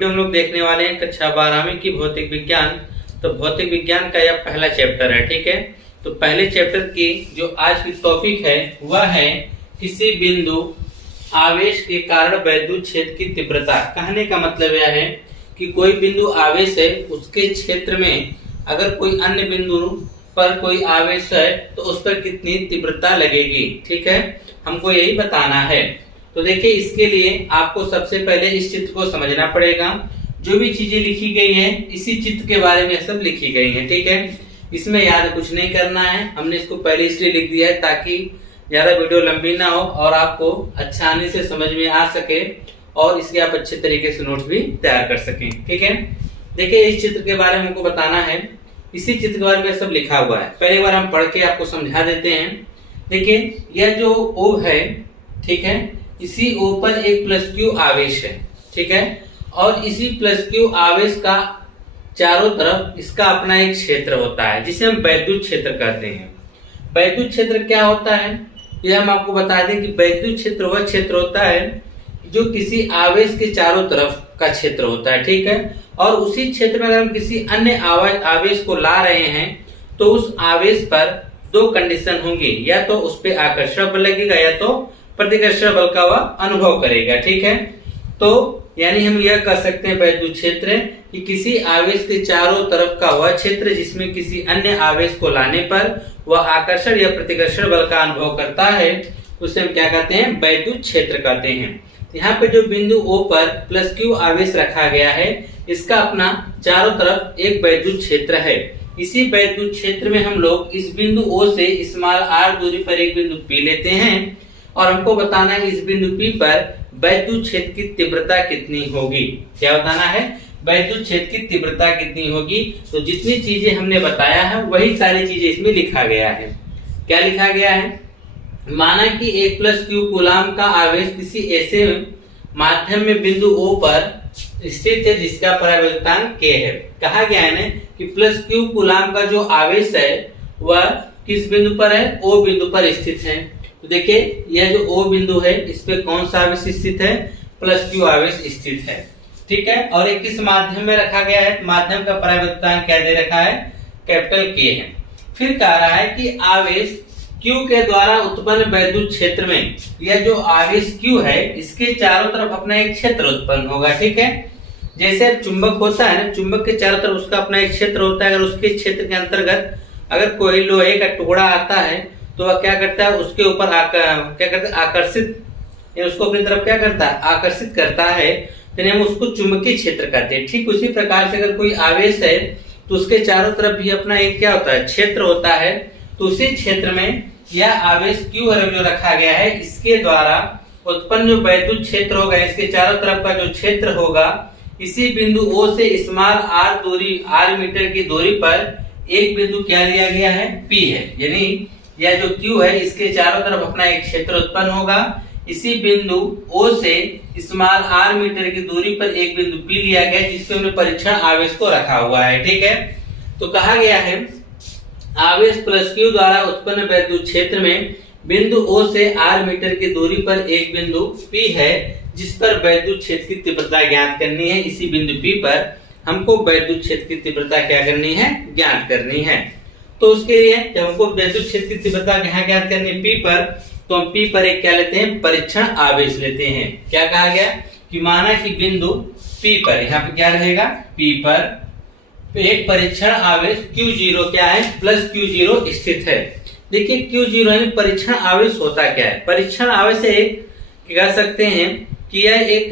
हम लोग देखने वाले हैं कक्षा 12वीं की भौतिक विज्ञान। तो भौतिक विज्ञान का यह पहला चैप्टर है। ठीक है, तो पहले चैप्टर की जो आज की टॉपिक है वह है किसी बिंदु आवेश के कारण वैद्युत क्षेत्र की तीव्रता। कहने का मतलब यह है कि कोई बिंदु आवेश है, उसके क्षेत्र में अगर कोई अन्य बिंदु पर कोई आवेश है तो उस पर कितनी तीव्रता लगेगी। ठीक है, हमको यही बताना है। तो देखिए, इसके लिए आपको सबसे पहले इस चित्र को समझना पड़ेगा। जो भी चीजें लिखी गई हैं इसी चित्र के बारे में सब लिखी गई हैं। ठीक है, इसमें याद कुछ नहीं करना है। हमने इसको पहले इसलिए लिख दिया है ताकि ज्यादा वीडियो लंबी ना हो और आपको आसानी से समझ में आ सके और इसके आप अच्छे तरीके से नोट्स भी तैयार कर सकें। ठीक है, देखिए इस चित्र के बारे में हमको बताना है। इसी चित्र के बारे में सब लिखा हुआ है। पहले बार हम पढ़ के आपको समझा देते हैं। देखिए, यह जो O है, ठीक है, इसी O पर एक प्लस क्यू आवेश है। ठीक है, और इसी प्लस क्यू आवेश का चारों तरफ इसका अपना एक क्षेत्र होता है जिसे हम वैद्युत क्षेत्र कहते हैं। वैद्युत क्षेत्र क्या होता है यह हम आपको बता दें कि वैद्युत क्षेत्र वह क्षेत्र होता है जो किसी आवेश के चारों तरफ का क्षेत्र होता है। ठीक है, और उसी क्षेत्र में अगर हम किसी अन्य आवेश को ला रहे हैं तो उस आवेश पर दो कंडीशन होंगी, या तो उस पर आकर्षण बल लगेगा या तो प्रतिकर्षण बल का वह अनुभव करेगा। ठीक है, तो यानी हम यह कह सकते हैं वैद्युत क्षेत्र कि किसी आवेश के चारों तरफ का वह क्षेत्र जिसमें किसी अन्य आवेश को लाने पर वह आकर्षण या प्रतिकर्षण बल का अनुभव करता है, उसे हम क्या कहते हैं, वैद्युत क्षेत्र कहते हैं। यहाँ पे जो बिंदु O पर प्लस क्यू आवेश रखा गया है, इसका अपना चारों तरफ एक वैद्युत क्षेत्र है। इसी वैद्युत क्षेत्र में हम लोग इस बिंदु O से स्मॉल r दूरी पर एक बिंदु P लेते हैं और हमको बताना है इस बिंदु P पर वैद्युत क्षेत्र की तीव्रता कितनी होगी। क्या बताना है, वैद्युत क्षेत्र की तीव्रता कितनी होगी। तो जितनी चीजें हमने बताया है वही सारी चीजें इसमें लिखा गया है। क्या लिखा गया है, माना कि एक प्लस क्यू कूलाम का आवेश किसी ऐसे माध्यम में बिंदु O पर स्थित है जिसका परावर्तनांक K है। कहा गया है ना कि प्लस क्यू कूलाम का जो आवेश है वह किस बिंदु पर है, O बिंदु पर स्थित है। तो देखिए, यह जो O बिंदु है इस पे कौन सा आवेश स्थित है, प्लस क्यू आवेश स्थित है। ठीक है, और एक किस माध्यम में रखा गया है, माध्यम का परावर्तनांक क्या दे रखा है, कैपिटल K है। फिर कह रहा है कि आवेश Q के द्वारा उत्पन्न वैद्युत क्षेत्र में यह जो आवेश Q है इसके चारों तरफ अपना एक क्षेत्र उत्पन्न होगा। ठीक है, जैसे चुंबक होता है ना, चुंबक के चारों तरफ उसका अपना एक क्षेत्र होता है। अगर उसके क्षेत्र के अंतर्गत अगर कोई लोहे का टुकड़ा आता है तो वह क्या करता है, उसके ऊपर क्या करता है, आकर्षित, उसको अपनी तरफ क्या करता है, आकर्षित करता है। तो हम उसको चुंबकीय क्षेत्र कहते हैं। ठीक उसी प्रकार से अगर कोई आवेश है तो उसके चारों तरफ भी अपना एक क्या होता है, क्षेत्र होता है। तो उसी क्षेत्र में यह आवेश Q जो रखा गया है इसके द्वारा उत्पन्न जो वैद्युत क्षेत्र होगा, इसके चारों तरफ का जो क्षेत्र होगा, इसी बिंदु O से स्मॉल r दूरी, r मीटर की दूरी पर एक बिंदु क्या लिया गया है, P है। यानी यह जो Q है इसके चारों तरफ अपना एक क्षेत्र उत्पन्न होगा। इसी बिंदु O से स्मॉल r मीटर की दूरी पर एक बिंदु P लिया गया जिसपे हमने परीक्षण आवेश को रखा हुआ है। ठीक है, तो कहा गया है आवेश प्लस Q द्वारा उत्पन्न वैद्युत क्षेत्र में बिंदु O से r मीटर की दूरी पर एक बिंदु P है जिस पर वैद्युत क्षेत्र की तीव्रता ज्ञात करनी है। इसी बिंदु P पर हमको वैद्युत क्षेत्र की तीव्रता क्या करनी है, ज्ञात करनी है। तो उसके लिए जब हमको वैद्युत क्षेत्र की तीव्रता यहाँ ज्ञात करनी है P पर, तो हम P पर एक क्या लेते हैं, परीक्षण आवेश लेते हैं। क्या कहा गया कि माना कि बिंदु P पर, यहाँ पे क्या रहेगा, P पर एक परीक्षण आवेश Q0 क्या है, प्लस Q0 स्थित है। देखिए Q0 यानी परीक्षण आवेश होता क्या है, परीक्षण आवेश एक कह सकते हैं कि यह एक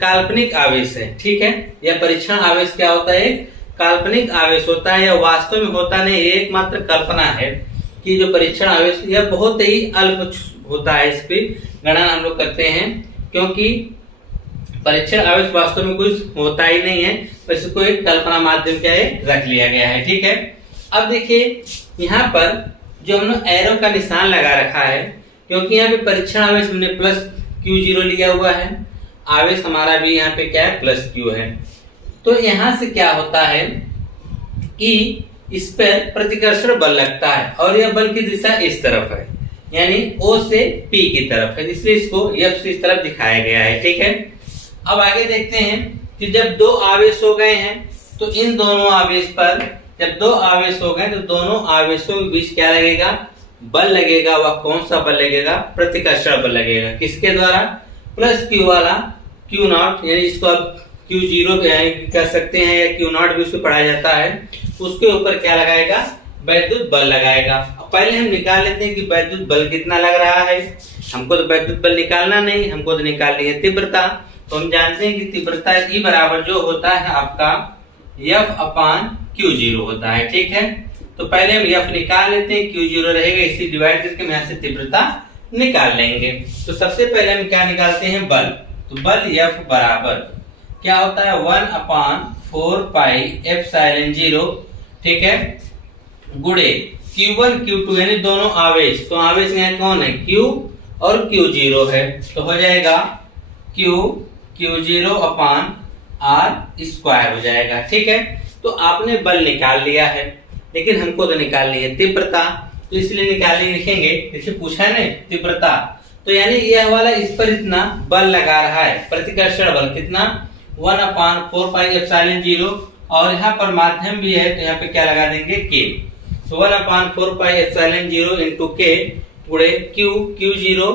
काल्पनिक आवेश है। ठीक है, यह परीक्षण आवेश क्या होता है, काल्पनिक आवेश होता है। यह वास्तव में होता नहीं, एकमात्र कल्पना है कि जो परीक्षण आवेश यह बहुत ही अल्प होता है। इस पे गणना हम लोग करते हैं क्योंकि परीक्षण आवेश वास्तव में कुछ होता ही नहीं है, बस इसको एक कल्पना माध्यम क्या है, रख लिया गया है। ठीक है, अब देखिए यहाँ पर जो हमने एरो का निशान लगा रखा है क्योंकि यहाँ पे परीक्षण आवेश हमने प्लस Q0 लिया हुआ है, आवेश हमारा भी यहाँ पे क्या है, प्लस Q है। तो यहाँ से क्या होता है कि इस पर प्रतिकर्षण बल लगता है और यह बल की दिशा इस तरफ है, यानी O से P की तरफ है, इसलिए इसको F से इस तरफ दिखाया गया है। ठीक है, अब आगे देखते हैं कि जब दो आवेश हो गए हैं तो इन दोनों आवेश पर, जब दो आवेश हो गए तो दोनों आवेशों के बीच क्या लगेगा, बल लगेगा। वह कौन सा बल लगेगा, प्रतिकर्षण बल लगेगा। किसके द्वारा, प्लस क्यू वाला क्यू नॉट, यानी जिसको आप क्यू जीरो कह सकते हैं या क्यू नॉट भी उसको पढ़ाया जाता है, उसके ऊपर क्या लगाएगा, वैद्युत बल लगाएगा। अब पहले हम निकाल लेते हैं कि वैद्युत बल कितना लग रहा है। हमको तो वैद्युत बल निकालना नहीं, हमको तो निकालनी है तीव्रता। तो हम जानते हैं कि तीव्रता E बराबर जो होता है आपका F अपान क्यू जीरो होता है। ठीक है, तो पहले हम F निकाल लेते हैं, क्यू जीरो रहेगा, इसी डिवाइड करके हम यहाँ से तीव्रता निकाल लेंगे। तो सबसे पहले हम क्या निकालते हैं, बल। तो बल F बराबर क्या होता है, 1 अपान 4 पाई एप्सिलॉन 0, ठीक है, गुणे Q1 Q2 यानी दोनों आवेश। तो आवेश यहाँ कौन है, Q और Q0 है। तो हो जाएगा Q0 अपान R स्क्वायर हो जाएगा। ठीक है, तो आपने बल निकाल लिया है, लेकिन हमको तो निकालनी है तीव्रता, तो इसलिए निकालने लिखेंगे, जैसे पूछा है तीव्रता। तो यानी यह वाला इस पर इतना बल लगा रहा है, प्रतिकर्षण बल कितना, 1 अपान 4 पाई एप्सिलॉन 0, और यहाँ पर माध्यम भी है तो यहाँ पे क्या लगा देंगे, K। तो 1 अपान 4 पाई एप्सिलॉन 0 इंटू K गुणे Q0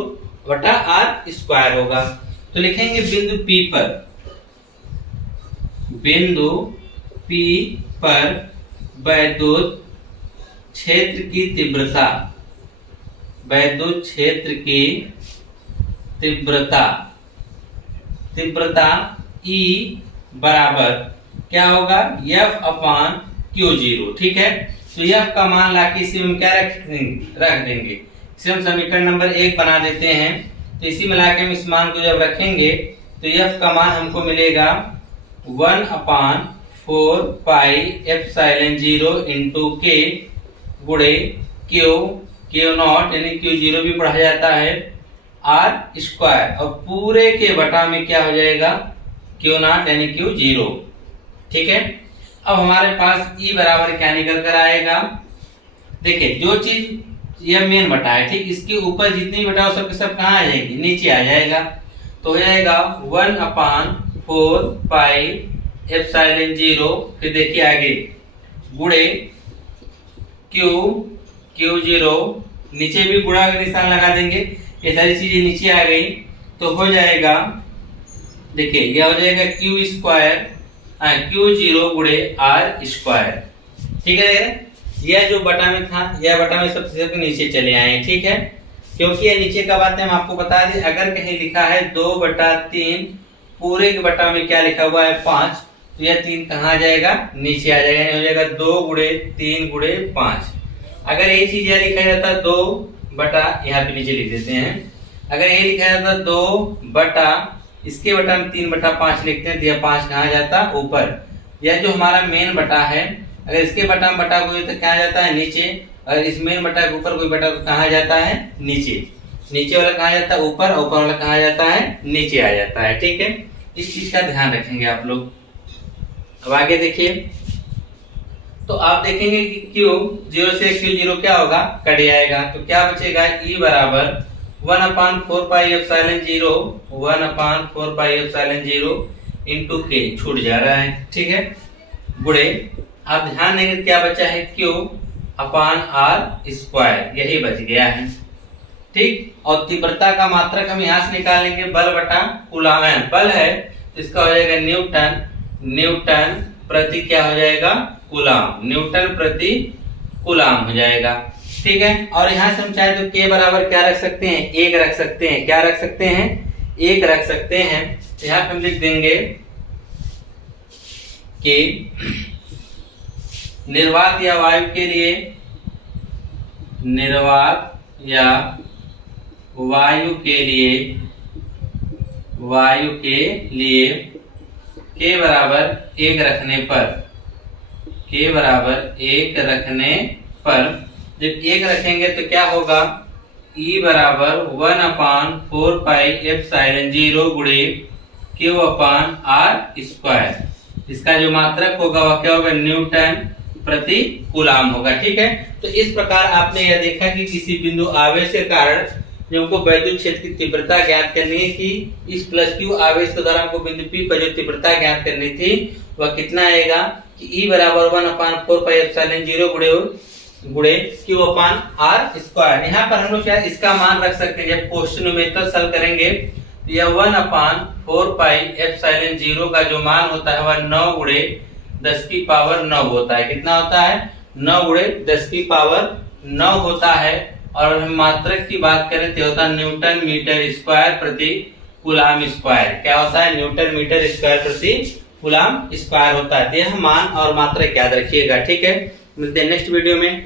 बटा R स्क्वायर होगा। तो लिखेंगे बिंदु P पर वैद्युत क्षेत्र की तीव्रता, वैद्युत क्षेत्र की तीव्रता E बराबर क्या होगा, F अपान Q0। ठीक है, तो F का मान लाके इसी में क्या रख देंगे, इसे हम समीकरण नंबर 1 बना देते हैं। तो इसी में लाके हम इस मान को जब रखेंगे तो F का मान हमको मिलेगा 1 अपान 4 पाई एप्सिलॉन 0 इंटू K गुणे Q नॉट यानी Q0 भी पढ़ा जाता है R स्क्वायर, और पूरे के बटा में क्या हो जाएगा, Q नॉट यानी Q0। ठीक है, अब हमारे पास E बराबर क्या निकल कर आएगा, देखिए जो चीज यह मेन बटा है, ठीक, इसके ऊपर जितनी बटा हो सबके सब कहाँ आ जाएगी, नीचे आ जाएगा। तो हो जाएगा 1 अपान 4 पाई एप्सिलॉन 0, फिर देखिए आगे गुणे Q0, नीचे भी गुणा का निशान लगा देंगे, ये सारी चीजें नीचे आ गई। तो हो जाएगा, देखिए यह हो जाएगा Q स्क्वायर Q0 गुणे R स्क्वायर। ठीक है, यह जो बटा में था, यह बटा में सबसे नीचे चले आए। ठीक है, क्योंकि ये नीचे का बात है हम आपको बता दें, अगर कहीं लिखा है 2/3, पूरे के बटा में क्या लिखा हुआ है 5, तो यह 3 कहाँ आ जाएगा, नीचे आ जाएगा, यानी हो जाएगा 2 गुणे 3 गुणे 5। अगर यही चीज यह लिखा जाता 2 बटा, यहाँ पे नीचे लिख देते हैं, अगर ये लिखा जाता 2 बटा, इसके बटा में 3/5 लिखते हैं, तो यह 5 कहाँ जाता, ऊपर। यह जो हमारा मेन बटा है, अगर इसके बटा में बटा कोई तो क्या जाता है, नीचे। अगर इस मेन बटा के ऊपर कोई बटा तो कहाँ जाता है, नीचे। नीचे वाला कहाँ जाता है, ऊपर, ऊपर वाला कहाँ जाता है, नीचे आ जाता है। ठीक है, इस चीज का ध्यान रखेंगे आप लोग। अब आगे देखिए, तो आप देखेंगे कि Q0 से Q0 क्या होगा, कट जाएगा। तो क्या बचेगा, E बराबर 1 अपान 4 पाई एप्सिलॉन 0, 1 अपान 4 पाई एप्सिलॉन 0 इंटू K, छूट जा रहा है। ठीक है, गुणे, आप ध्यान देंगे क्या बचा है, Q अपान R स्क्वायर, यही बच गया है। ठीक, और तीव्रता का मात्रक हम यहाँ से निकालेंगे, बल बटा कूलाम, बल है तो इसका हो जाएगा न्यूटन प्रति क्या हो जाएगा, कूलाम, न्यूटन प्रति कूलाम हो जाएगा। ठीक है, और यहाँ से हम चाहे तो K बराबर क्या रख सकते हैं, 1 रख सकते हैं। क्या रख सकते हैं, 1 रख सकते हैं। तो यहाँ पे हम लिख देंगे कि निर्वात या वायु के लिए, निर्वात या वायु के लिए K बराबर 1 रखने पर, K बराबर 1 रखने पर, जब 1 रखेंगे तो क्या होगा, E बराबर 1 अपान 4 पाई एप्सिलॉन 0 गुणे Q अपान R स्क्वायर। इसका जो मात्रक होगा वह क्या होगा, न्यूटन प्रति कूलाम होगा। ठीक है, तो इस प्रकार आपने यह देखा कि किसी बिंदु आवेश के कारण जो हमको वैद्युत क्षेत्र की तीव्रता ज्ञात करनी है कि इस प्लस क्यू आवेश के द्वारा हमको बिंदु P पर जो तीव्रता ज्ञात करनी थी वह कितना आएगा कि E बराबर 1/4πε0 गुणे Q/r²। यहाँ पर हम लोग शायद इसका मान रख सकते हैं। जब क्वेश्चन न्यूमेरिकल सॉल्व करेंगे तो यह 1/4πε0 का जो मान होता है वह 9 गुणे 10⁻9 होता है। कितना होता है? 9 गुणे 10⁻9 होता है। और हम मात्रक की बात करें तो होता है न्यूटन मीटर स्क्वायर प्रति कूलाम स्क्वायर। क्या होता है? न्यूटन मीटर स्क्वायर प्रति कूलाम स्क्वायर होता है। यह मान और मात्रक याद रखिएगा, ठीक है। मिलते हैं नेक्स्ट वीडियो में।